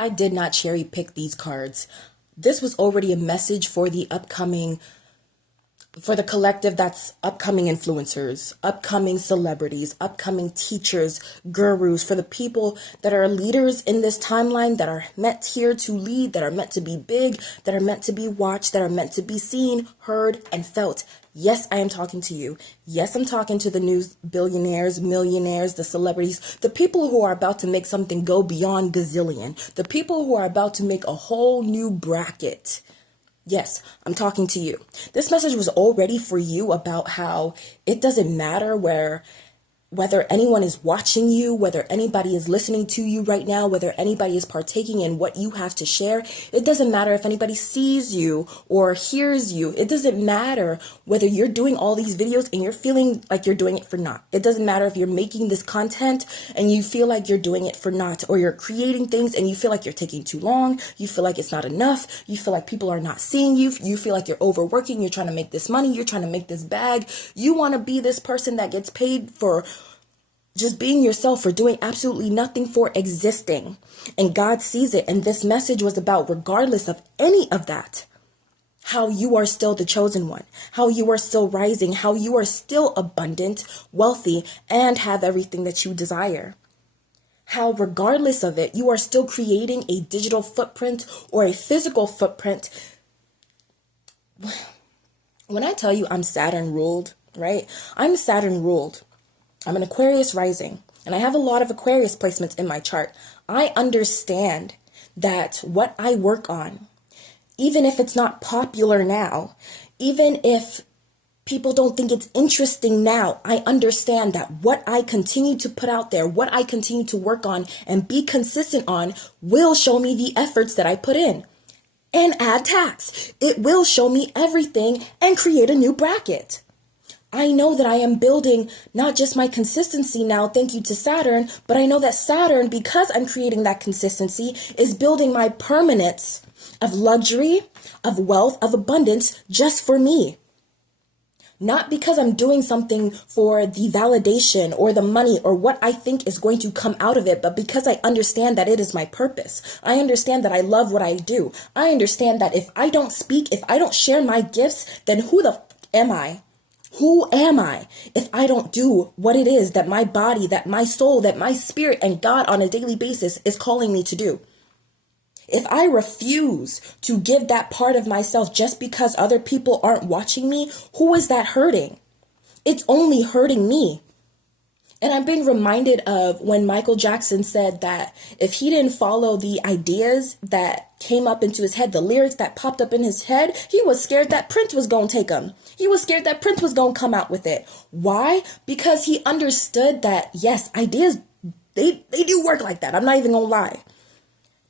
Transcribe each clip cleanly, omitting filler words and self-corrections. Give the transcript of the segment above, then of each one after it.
I did not cherry pick these cards. This was already a message for the collective that's upcoming influencers, upcoming celebrities, upcoming teachers, gurus, for the people that are leaders in this timeline, that are meant here to lead, that are meant to be big, that are meant to be watched, that are meant to be seen, heard, and felt. Yes, I am talking to you. Yes, I'm talking to the news billionaires, millionaires, the celebrities, the people who are about to make something go beyond gazillion, the people who are about to make a whole new bracket. Yes, I'm talking to you. This message was already for you about how it doesn't matter whether anyone is watching you, whether anybody is listening to you right now, whether anybody is partaking in what you have to share. It doesn't matter if anybody sees you or hears you. It doesn't matter whether you're doing all these videos and you're feeling like you're doing it for naught. It doesn't matter if you're making this content and you feel like you're doing it for naught, or you're creating things and you feel like you're taking too long. You feel like it's not enough. You feel like people are not seeing you. You feel like you're overworking. You're trying to make this money. You're trying to make this bag. You want to be this person that gets paid for just being yourself, for doing absolutely nothing, for existing. And God sees it. And this message was about, regardless of any of that, how you are still the chosen one, how you are still rising, how you are still abundant, wealthy, and have everything that you desire. How, regardless of it, you are still creating a digital footprint or a physical footprint. When I tell you I'm Saturn ruled, right? I'm Saturn ruled. I'm an Aquarius rising, and I have a lot of Aquarius placements in my chart. I understand that what I work on, even if it's not popular now, even if people don't think it's interesting now, I understand that what I continue to put out there, what I continue to work on and be consistent on, will show me the efforts that I put in. And add tax. It will show me everything and create a new bracket. I know that I am building not just my consistency now, thank you to Saturn, but I know that Saturn, because I'm creating that consistency, is building my permanence of luxury, of wealth, of abundance just for me. Not because I'm doing something for the validation or the money or what I think is going to come out of it, but because I understand that it is my purpose. I understand that I love what I do. I understand that if I don't speak, if I don't share my gifts, then who the am I? Who am I if I don't do what it is that my body, that my soul, that my spirit and God on a daily basis is calling me to do? If I refuse to give that part of myself just because other people aren't watching me, who is that hurting? It's only hurting me. And I'm being reminded of when Michael Jackson said that if he didn't follow the ideas that came up into his head, the lyrics that popped up in his head, he was scared that Prince was going to take them. He was scared that Prince was going to come out with it. Why? Because he understood that, yes, ideas, they do work like that. I'm not even going to lie.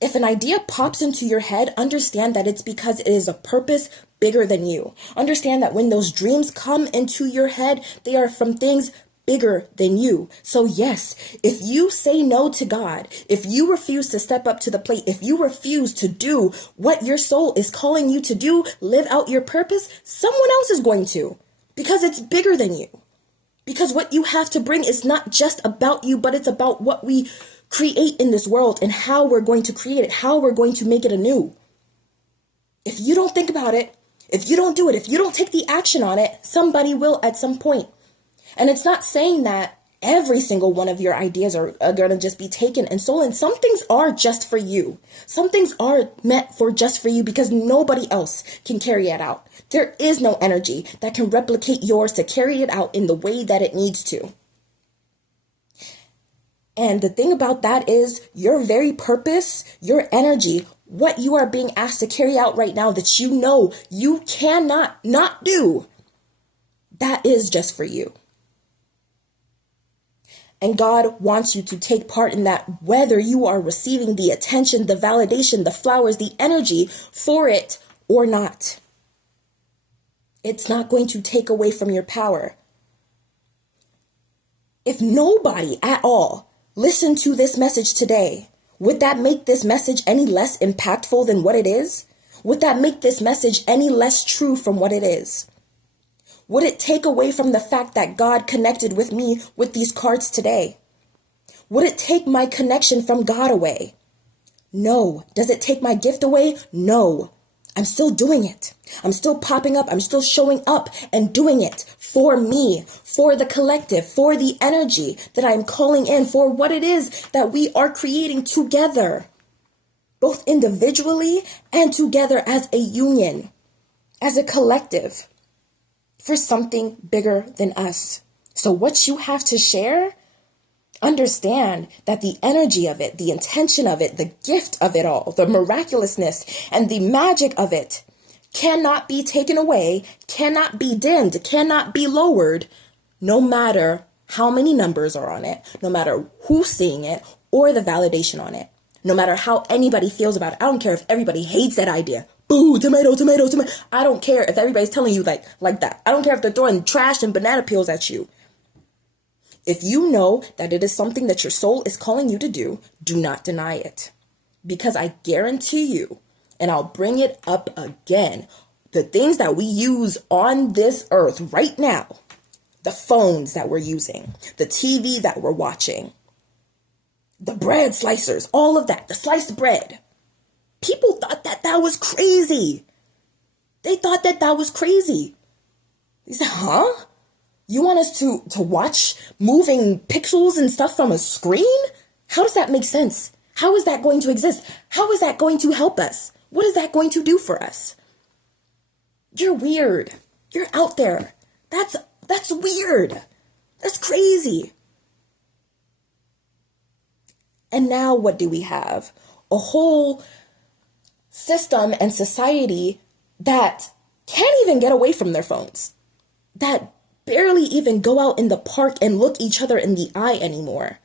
If an idea pops into your head, understand that it's because it is a purpose bigger than you. Understand that when those dreams come into your head, they are from things bigger than you. So yes, if you say no to God, if you refuse to step up to the plate, if you refuse to do what your soul is calling you to do, live out your purpose, someone else is going to, because it's bigger than you. Because what you have to bring is not just about you, but it's about what we create in this world and how we're going to create it, how we're going to make it anew. If you don't think about it, if you don't do it, if you don't take the action on it, somebody will at some point. And it's not saying that every single one of your ideas are going to just be taken and stolen. Some things are just for you. Some things are meant for just for you because nobody else can carry it out. There is no energy that can replicate yours to carry it out in the way that it needs to. And the thing about that is your very purpose, your energy, what you are being asked to carry out right now that you know you cannot not do, that is just for you. And God wants you to take part in that, whether you are receiving the attention, the validation, the flowers, the energy for it or not. It's not going to take away from your power. If nobody at all listened to this message today, would that make this message any less impactful than what it is? Would that make this message any less true from what it is? Would it take away from the fact that God connected with me with these cards today? Would it take my connection from God away? No. Does it take my gift away? No. I'm still doing it. I'm still popping up. I'm still showing up and doing it for me, for the collective, for the energy that I'm calling in, for what it is that we are creating together, both individually and together as a union, as a collective, for something bigger than us. So what you have to share, understand that the energy of it, the intention of it, the gift of it all, the miraculousness and the magic of it cannot be taken away, cannot be dimmed, cannot be lowered, no matter how many numbers are on it, no matter who's seeing it or the validation on it, no matter how anybody feels about it. I don't care if everybody hates that idea. Boo, tomato, tomato, tomato. I don't care if everybody's telling you like that. I don't care if they're throwing trash and banana peels at you. If you know that it is something that your soul is calling you to do not deny it. Because I guarantee you, and I'll bring it up again, the things that we use on this earth right now, the phones that we're using, the TV that we're watching, the bread slicers, all of that, the sliced bread. People thought that that was crazy. They thought that that was crazy. They said, huh? You want us to watch moving pixels and stuff from a screen? How does that make sense? How is that going to exist? How is that going to help us? What is that going to do for us? You're weird. You're out there. That's weird. That's crazy. And now what do we have? A whole system and society that can't even get away from their phones. That barely even go out in the park and look each other in the eye anymore.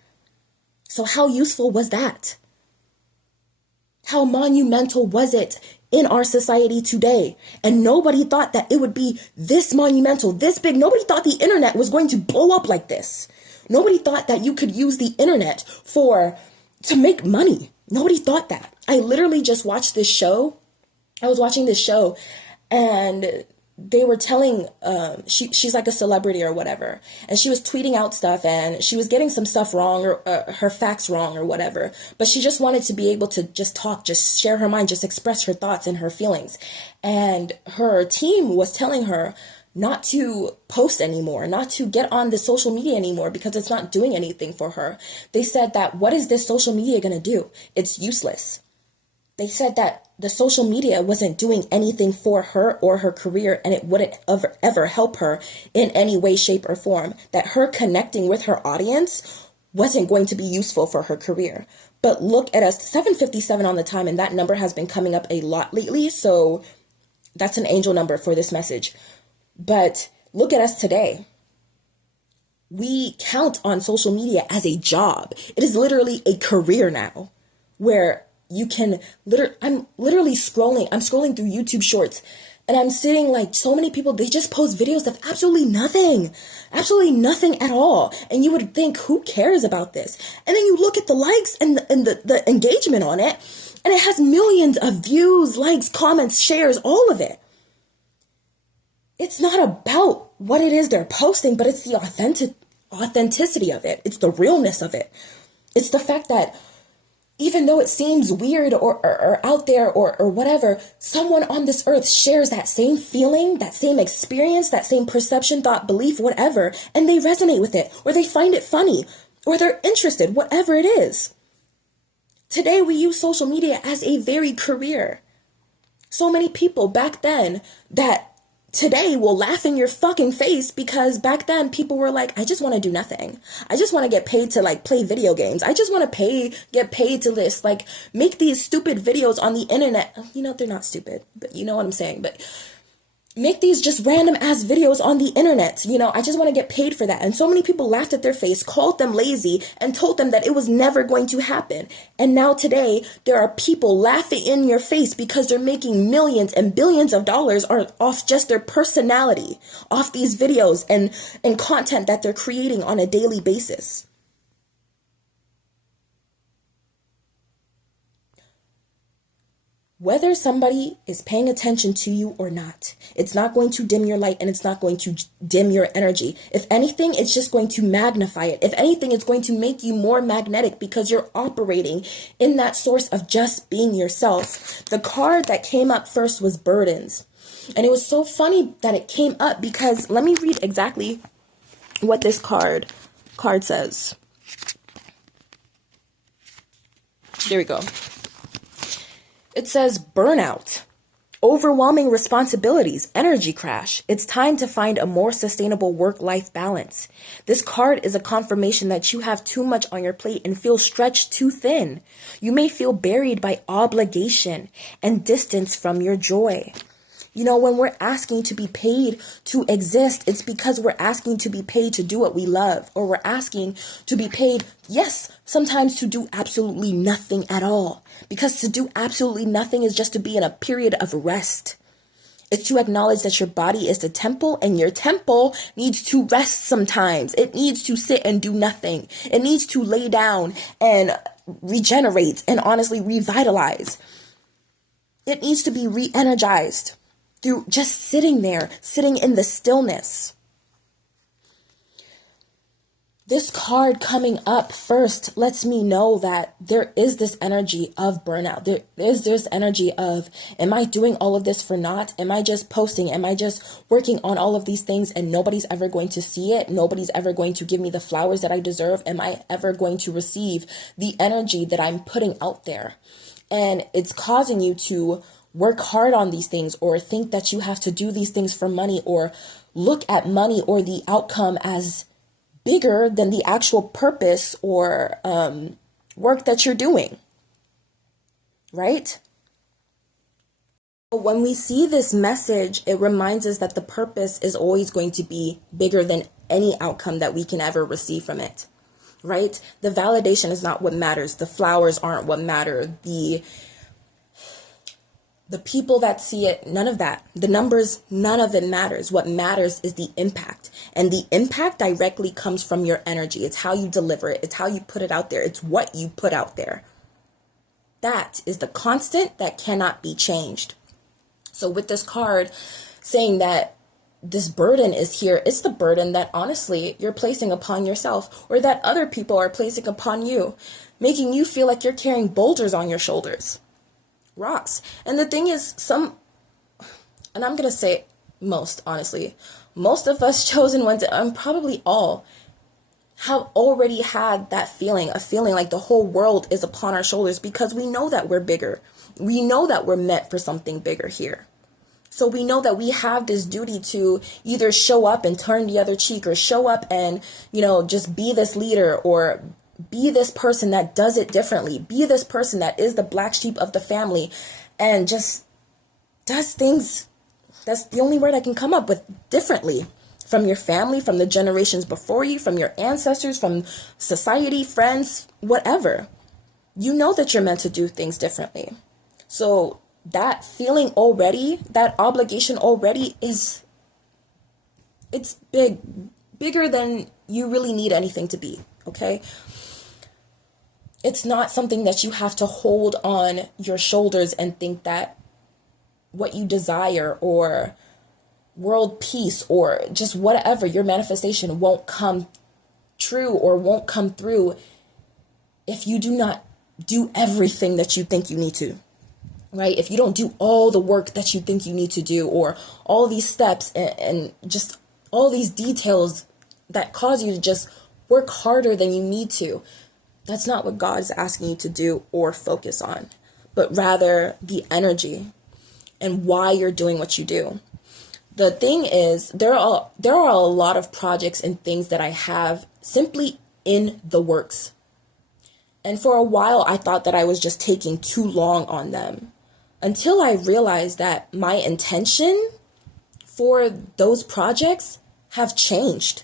So how useful was that? How monumental was it in our society today? And nobody thought that it would be this monumental, this big. Nobody thought the internet was going to blow up like this. Nobody thought that you could use the internet to make money. Nobody thought that. I literally just watched this show. I was watching this show and they were telling, she's like a celebrity or whatever, and she was tweeting out stuff and she was getting some stuff wrong or her facts wrong or whatever, but she just wanted to be able to just talk, just share her mind, just express her thoughts and her feelings. And her team was telling her not to post anymore, not to get on the social media anymore because it's not doing anything for her. They said that, what is this social media going to do? It's useless. They said that the social media wasn't doing anything for her or her career, and it wouldn't ever help her in any way, shape, or form. That her connecting with her audience wasn't going to be useful for her career. But look at us, 7:57 on the time, and that number has been coming up a lot lately, so that's an angel number for this message. But look at us today. We count on social media as a job. It is literally a career now, where you can I'm scrolling through YouTube shorts and I'm sitting like so many people, they just post videos of absolutely nothing at all. And you would think, who cares about this? And then you look at the likes and the engagement on it, and it has millions of views, likes, comments, shares, all of it. It's not about what it is they're posting, but it's the authenticity of it. It's the realness of it. It's the fact that even though it seems weird or out there or whatever, someone on this earth shares that same feeling, that same experience, that same perception, thought, belief, whatever, and they resonate with it, or they find it funny, or they're interested, whatever it is. Today, we use social media as a very career. So many people back then that today will laugh in your fucking face, because back then people were like, I just want to do nothing. I just want to get paid to like play video games. I just want to get paid to this, like make these stupid videos on the internet. You know, they're not stupid, but you know what I'm saying. But make these just random ass videos on the internet. You know, I just want to get paid for that. And so many people laughed at their face, called them lazy, and told them that it was never going to happen. And now today, there are people laughing in your face because they're making millions and billions of dollars off just their personality, off these videos and content that they're creating on a daily basis. Whether somebody is paying attention to you or not, it's not going to dim your light and it's not going to dim your energy. If anything, it's just going to magnify it. If anything, it's going to make you more magnetic because you're operating in that source of just being yourself. The card that came up first was burdens. And it was so funny that it came up because let me read exactly what this card says. There we go. It says burnout, overwhelming responsibilities, energy crash. It's time to find a more sustainable work-life balance. This card is a confirmation that you have too much on your plate and feel stretched too thin. You may feel buried by obligation and distance from your joy. You know, when we're asking to be paid to exist, it's because we're asking to be paid to do what we love, or we're asking to be paid, yes, sometimes to do absolutely nothing at all. Because to do absolutely nothing is just to be in a period of rest. It's to acknowledge that your body is the temple and your temple needs to rest sometimes. It needs to sit and do nothing. It needs to lay down and regenerate and honestly revitalize. It needs to be re-energized through just sitting there, sitting in the stillness. This card coming up first lets me know that there is this energy of burnout. There is this energy of, am I doing all of this for naught? Am I just posting? Am I just working on all of these things and nobody's ever going to see it? Nobody's ever going to give me the flowers that I deserve? Am I ever going to receive the energy that I'm putting out there? And it's causing you to work hard on these things, or think that you have to do these things for money, or look at money or the outcome as bigger than the actual purpose or work that you're doing, right? When we see this message, it reminds us that the purpose is always going to be bigger than any outcome that we can ever receive from it, right? The validation is not what matters. The flowers aren't what matter. The people that see it, none of that. The numbers, none of it matters. What matters is the impact. And the impact directly comes from your energy. It's how you deliver it. It's how you put it out there. It's what you put out there. That is the constant that cannot be changed. So with this card saying that this burden is here, it's the burden that honestly you're placing upon yourself, or that other people are placing upon you, making you feel like you're carrying boulders on your shoulders. Rocks. And the thing is, and I'm going to say most, honestly, most of us chosen ones, and probably all, have already had that feeling, a feeling like the whole world is upon our shoulders, because we know that we're bigger. We know that we're meant for something bigger here. So we know that we have this duty to either show up and turn the other cheek, or show up and, just be this leader, or be this person that does it differently. Be this person that is the black sheep of the family and just does things, that's the only word I can come up with, differently from your family, from the generations before you, from your ancestors, from society, friends, whatever. You know that you're meant to do things differently. So that feeling already, that obligation already it's bigger than you really need anything to be, okay? It's not something that you have to hold on your shoulders and think that what you desire, or world peace, or just whatever, your manifestation won't come true or won't come through if you do not do everything that you think you need to, right? If you don't do all the work that you think you need to do, or all these steps and just all these details that cause you to just work harder than you need to. That's not what God is asking you to do or focus on, but rather the energy and why you're doing what you do. The thing is, there are a lot of projects and things that I have simply in the works. And for a while, I thought that I was just taking too long on them, until I realized that my intention for those projects have changed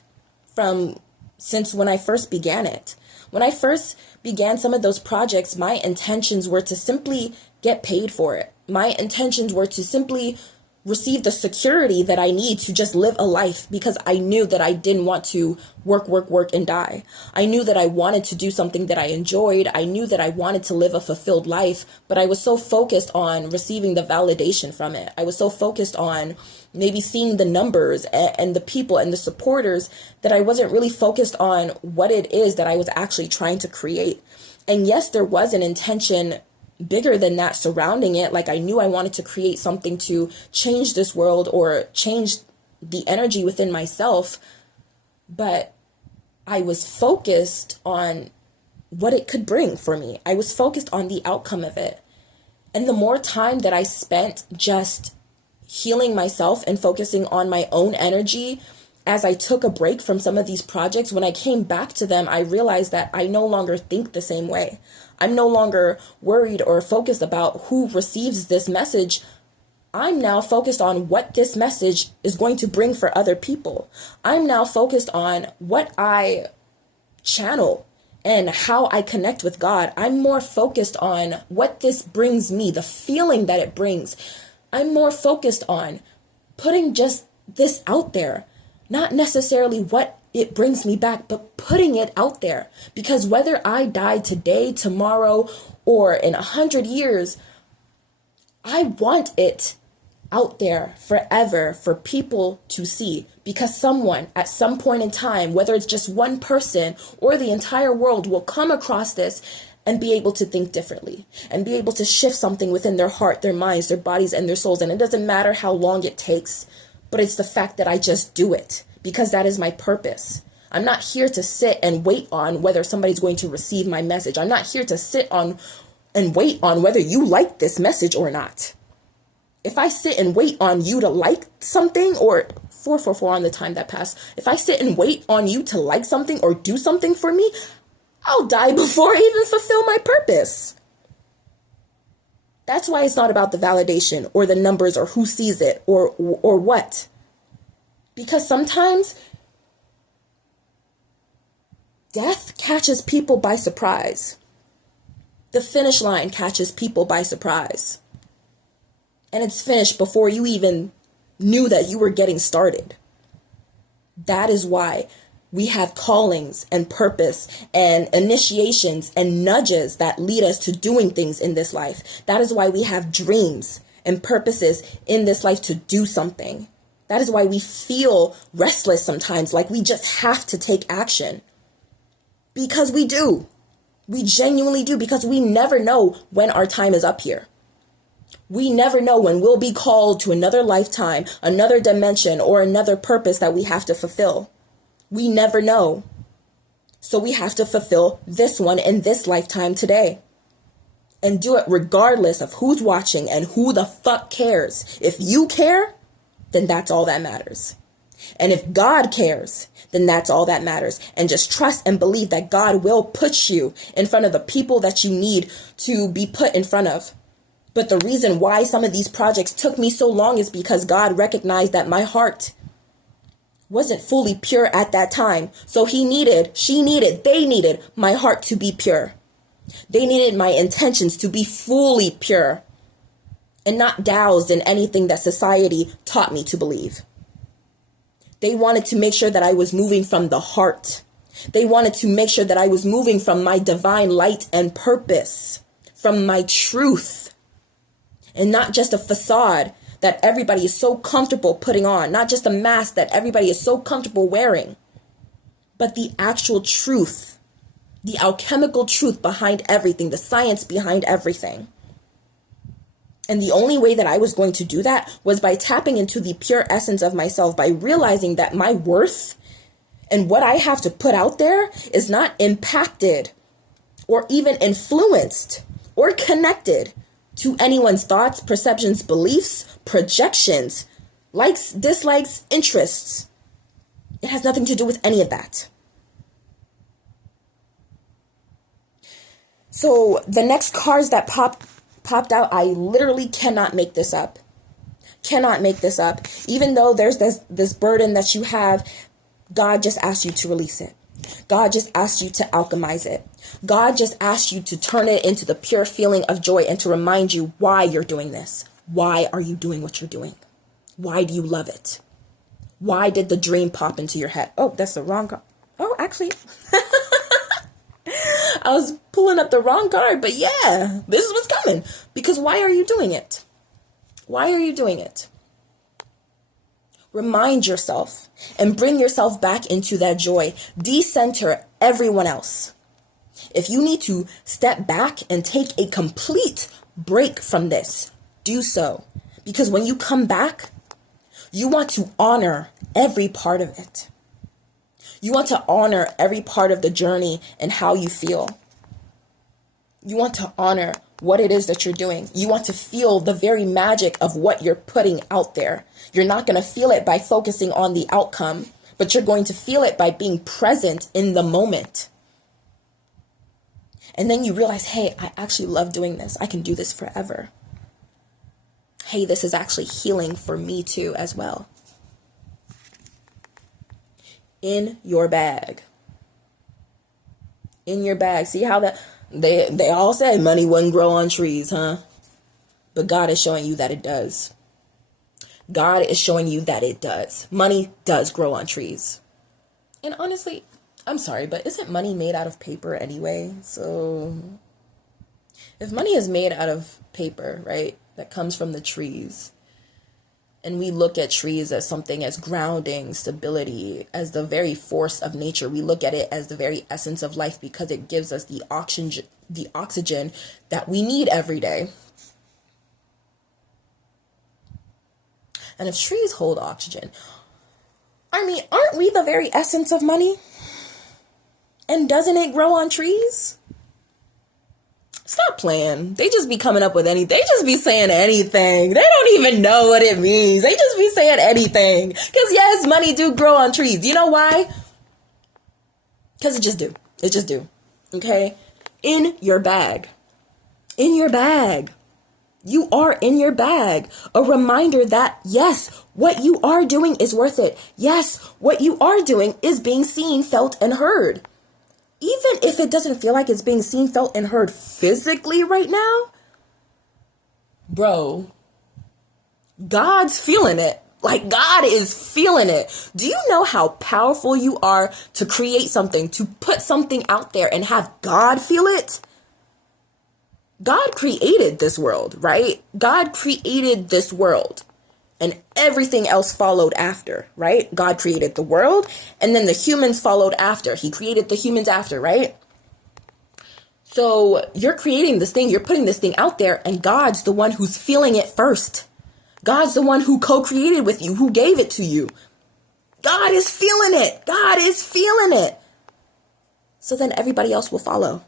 since when I first began it. When I first began some of those projects, my intentions were to simply get paid for it. My intentions were to simply receive the security that I need to just live a life, because I knew that I didn't want to work, and die. I knew that I wanted to do something that I enjoyed. I knew that I wanted to live a fulfilled life, but I was so focused on receiving the validation from it. I was so focused on maybe seeing the numbers and the people and the supporters that I wasn't really focused on what it is that I was actually trying to create. And yes, there was an intention bigger than that surrounding it. Like, I knew I wanted to create something to change this world or change the energy within myself, but I was focused on what it could bring for me. I was focused on the outcome of it. And the more time that I spent just healing myself and focusing on my own energy, as I took a break from some of these projects, when I came back to them, I realized that I no longer think the same way. I'm no longer worried or focused about who receives this message. I'm now focused on what this message is going to bring for other people. I'm now focused on what I channel and how I connect with God. I'm more focused on what this brings me, the feeling that it brings. I'm more focused on putting just this out there. Not necessarily what it brings me back, but putting it out there. Because whether I die today, tomorrow, or in 100 years, I want it out there forever for people to see. Because someone at some point in time, whether it's just one person or the entire world, will come across this and be able to think differently and be able to shift something within their heart, their minds, their bodies, and their souls. And it doesn't matter how long it takes, but it's the fact that I just do it, because that is my purpose. I'm not here to sit and wait on whether somebody's going to receive my message. I'm not here to sit on and wait on whether you like this message or not. If I sit and wait on you to like something, or 444 on the time that passed, if I sit and wait on you to like something or do something for me, I'll die before I even fulfill my purpose. That's why it's not about the validation or the numbers or who sees it or what. Because sometimes death catches people by surprise. The finish line catches people by surprise. And it's finished before you even knew that you were getting started. That is why we have callings and purpose and initiations and nudges that lead us to doing things in this life. That is why we have dreams and purposes in this life to do something. That is why we feel restless sometimes, like we just have to take action. Because we do. We genuinely do, because we never know when our time is up here. We never know when we'll be called to another lifetime, another dimension, or another purpose that we have to fulfill. We never know. So we have to fulfill this one in this lifetime today. And do it regardless of who's watching and who the fuck cares. If you care, then that's all that matters. And if God cares, then that's all that matters. And just trust and believe that God will put you in front of the people that you need to be put in front of. But the reason why some of these projects took me so long is because God recognized that my heart wasn't fully pure at that time. So they needed my heart to be pure. They needed my intentions to be fully pure and not doused in anything that society taught me to believe. They wanted to make sure that I was moving from the heart. They wanted to make sure that I was moving from my divine light and purpose, from my truth, and not just a facade that everybody is so comfortable putting on, not just a mask that everybody is so comfortable wearing, but the actual truth, the alchemical truth behind everything, the science behind everything. And the only way that I was going to do that was by tapping into the pure essence of myself, by realizing that my worth and what I have to put out there is not impacted or even influenced or connected to anyone's thoughts, perceptions, beliefs, projections, likes, dislikes, interests. It has nothing to do with any of that. So the next cards that popped out, I literally cannot make this up. Cannot make this up. Even though there's this burden that you have, God just asked you to release it. God just asked you to alchemize it. God just asked you to turn it into the pure feeling of joy and to remind you why you're doing this. Why are you doing what you're doing? Why do you love it? Why did the dream pop into your head? Oh, that's the wrong card. Oh, actually, I was pulling up the wrong card, but yeah, this is what's coming. Because why are you doing it? Why are you doing it? Remind yourself and bring yourself back into that joy. Decenter everyone else. If you need to step back and take a complete break from this, do so. Because when you come back, you want to honor every part of it. You want to honor every part of the journey and how you feel. You want to honor what it is that you're doing. You want to feel the very magic of what you're putting out there. You're not going to feel it by focusing on the outcome, but you're going to feel it by being present in the moment. And then you realize, hey, I actually love doing this. I can do this forever. Hey, this is actually healing for me too as well. In your bag. In your bag. See how that they all say money wouldn't grow on trees, huh? But God is showing you that it does. God is showing you that it does. Money does grow on trees. And honestly, I'm sorry, but isn't money made out of paper anyway? So if money is made out of paper, right, that comes from the trees, and we look at trees as something as grounding, stability, as the very force of nature. We look at it as the very essence of life because it gives us the oxygen that we need every day. And if trees hold oxygen, I mean, aren't we the very essence of money? And doesn't it grow on trees? Stop playing. They just be coming up with anything. They just be saying anything. They don't even know what it means. They just be saying anything. Because yes, money do grow on trees. You know why? Because it just do. It just do. Okay? In your bag. In your bag. You are in your bag. A reminder that yes, what you are doing is worth it. Yes, what you are doing is being seen, felt, and heard. Even if it doesn't feel like it's being seen, felt, and heard physically right now, bro, God's feeling it. Like God is feeling it. Do you know how powerful you are to create something, to put something out there and have God feel it? God created this world, right? God created this world. And everything else followed after, right? God created the world, and then the humans followed after. He created the humans after, right? So you're creating this thing, you're putting this thing out there, and God's the one who's feeling it first. God's the one who co-created with you, who gave it to you. God is feeling it. God is feeling it. So then everybody else will follow.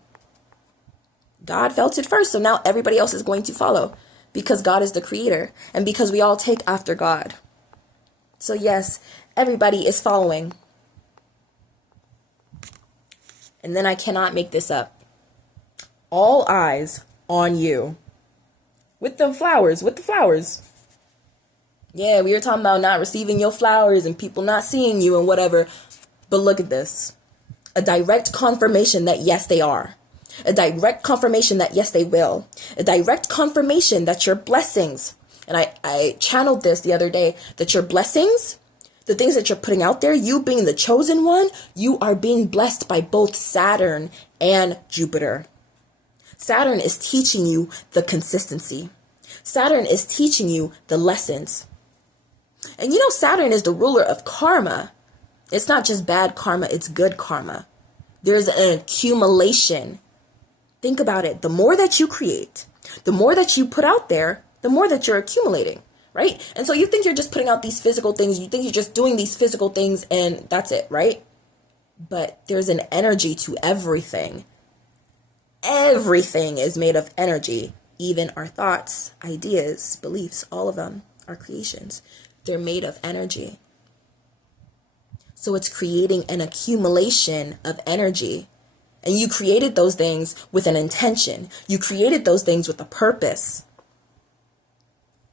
God felt it first, so now everybody else is going to follow. Because God is the creator and because we all take after God. So yes, everybody is following. And then I cannot make this up. All eyes on you. With the flowers, Yeah, we were talking about not receiving your flowers and people not seeing you and whatever. But look at this. A direct confirmation that yes, they are. A direct confirmation that yes, they will. A direct confirmation that your blessings, and I channeled this the other day, that your blessings, the things that you're putting out there, you being the chosen one, you are being blessed by both Saturn and Jupiter. Saturn is teaching you the consistency. Saturn is teaching you the lessons. And you know, Saturn is the ruler of karma. It's not just bad karma, it's good karma. There's an accumulation. Think about it. The more that you create, the more that you put out there, the more that you're accumulating, right? And so you think you're just putting out these physical things. You think you're just doing these physical things and that's it, right? But there's an energy to everything. Everything is made of energy. Even our thoughts, ideas, beliefs, all of them are creations. They're made of energy. So it's creating an accumulation of energy. And you created those things with an intention. You created those things with a purpose.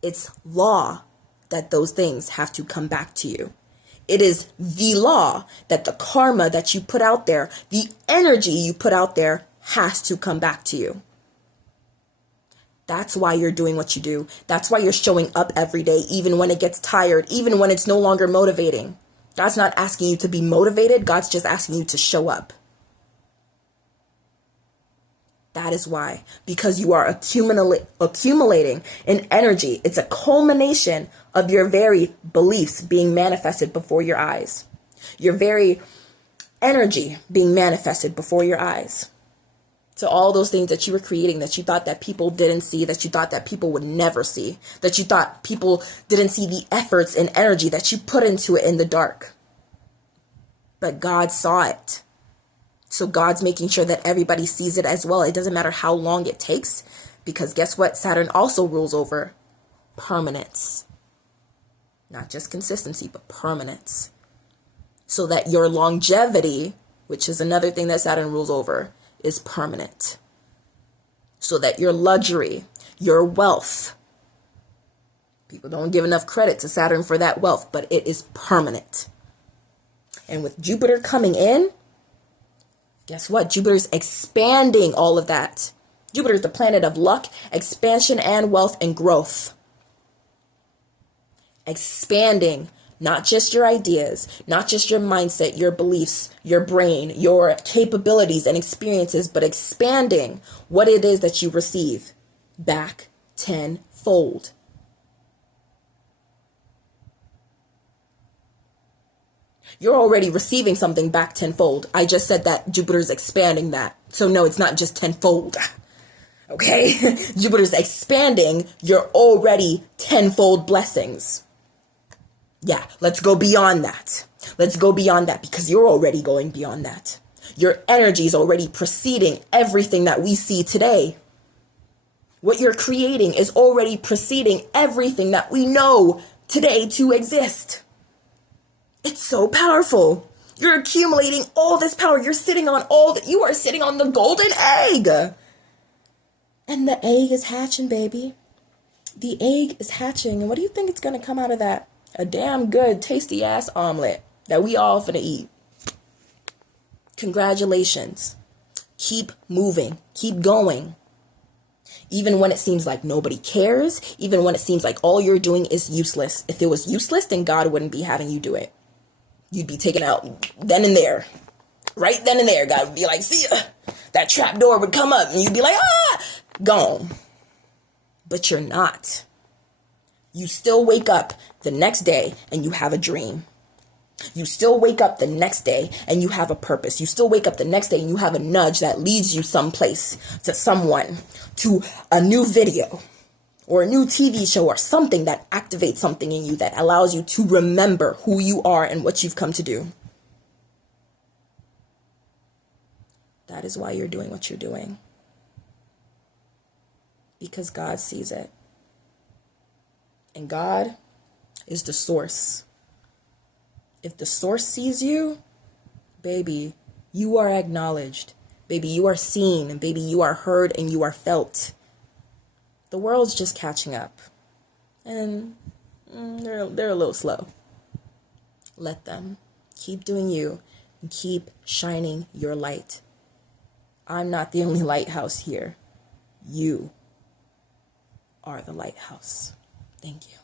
It's law that those things have to come back to you. It is the law that the karma that you put out there, the energy you put out there has to come back to you. That's why you're doing what you do. That's why you're showing up every day, even when it gets tired, even when it's no longer motivating. God's not asking you to be motivated. God's just asking you to show up. That is why, because you are accumulating in energy. It's a culmination of your very beliefs being manifested before your eyes. Your very energy being manifested before your eyes. So all those things that you were creating, that you thought that people didn't see, that you thought that people would never see, that you thought people didn't see the efforts and energy that you put into it in the dark. But God saw it. So God's making sure that everybody sees it as well. It doesn't matter how long it takes, because guess what? Saturn also rules over permanence. Not just consistency, but permanence. So that your longevity, which is another thing that Saturn rules over, is permanent. So that your luxury, your wealth, people don't give enough credit to Saturn for that wealth, but it is permanent. And with Jupiter coming in, guess what? Jupiter's expanding all of that. Jupiter's the planet of luck, expansion, and wealth and growth. Expanding not just your ideas, not just your mindset, your beliefs, your brain, your capabilities and experiences, but expanding what it is that you receive back tenfold. You're already receiving something back tenfold. I just said that Jupiter's expanding that. So no, it's not just tenfold. Okay? Jupiter's expanding your already tenfold blessings. Yeah, let's go beyond that. Let's go beyond that, because you're already going beyond that. Your energy is already preceding everything that we see today. What you're creating is already preceding everything that we know today to exist. It's so powerful. You're accumulating all this power. You are sitting on the golden egg. And the egg is hatching, baby. The egg is hatching. And what do you think it's going to come out of that? A damn good, tasty ass omelet that we all finna eat. Congratulations. Keep moving. Keep going. Even when it seems like nobody cares. Even when it seems like all you're doing is useless. If it was useless, then God wouldn't be having you do it. You'd be taken out then and there. Right then and there. God would be like, see ya. That trap door would come up and you'd be like, gone. But you're not. You still wake up the next day and you have a dream. You still wake up the next day and you have a purpose. You still wake up the next day and you have a nudge that leads you someplace, to someone, to a new video or a new TV show or something that activates something in you that allows you to remember who you are and what you've come to do. That is why you're doing what you're doing. Because God sees it. And God is the source. If the source sees you, baby, you are acknowledged. Baby, you are seen. And baby, you are heard and you are felt. The world's just catching up. And they're a little slow. Let them. Keep doing you and keep shining your light. I'm not the only lighthouse here. You are the lighthouse. Thank you.